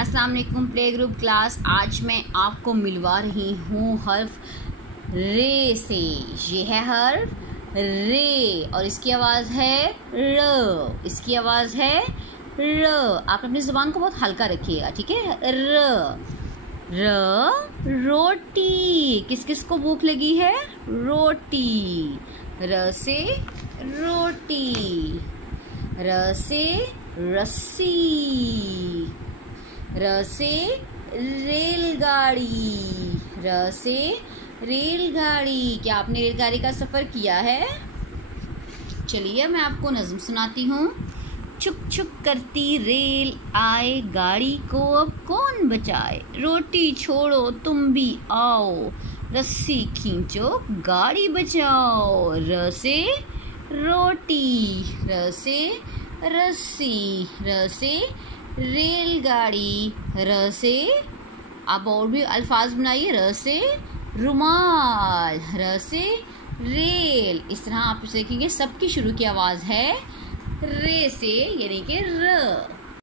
अस्सलाम वालेकुम play group class. आज मैं आपको मिलवा रही हूँ हर्फ रे से। ये है हर्फ रे और इसकी आवाज़ है र। इसकी आवाज़ है र। आप अपनी ज़ुबान को बहुत हल्का रखिएगा, ठीक है। र रोटी। किस किस को भूख लगी है? रोटी। र से रोटी। र से रस्सी। र से रेलगाड़ी। र से रेलगाड़ी। क्या आपने रेलगाड़ी का सफ़र किया है? चलिए मैं आपको नज़्म सुनाती हूँ। छुक छुक करती रेल आए, गाड़ी को अब कौन बचाए। रोटी छोड़ो तुम भी आओ, रस्सी खींचो गाड़ी बचाओ। र से रोटी। र से रस्सी। र से रेलगाड़ी। र से आप और भी अल्फाज बनाइए। र से रुमाल। र से रेल। इस तरह आप देखेंगे सबकी शुरू की आवाज़ है रे से, यानी कि र।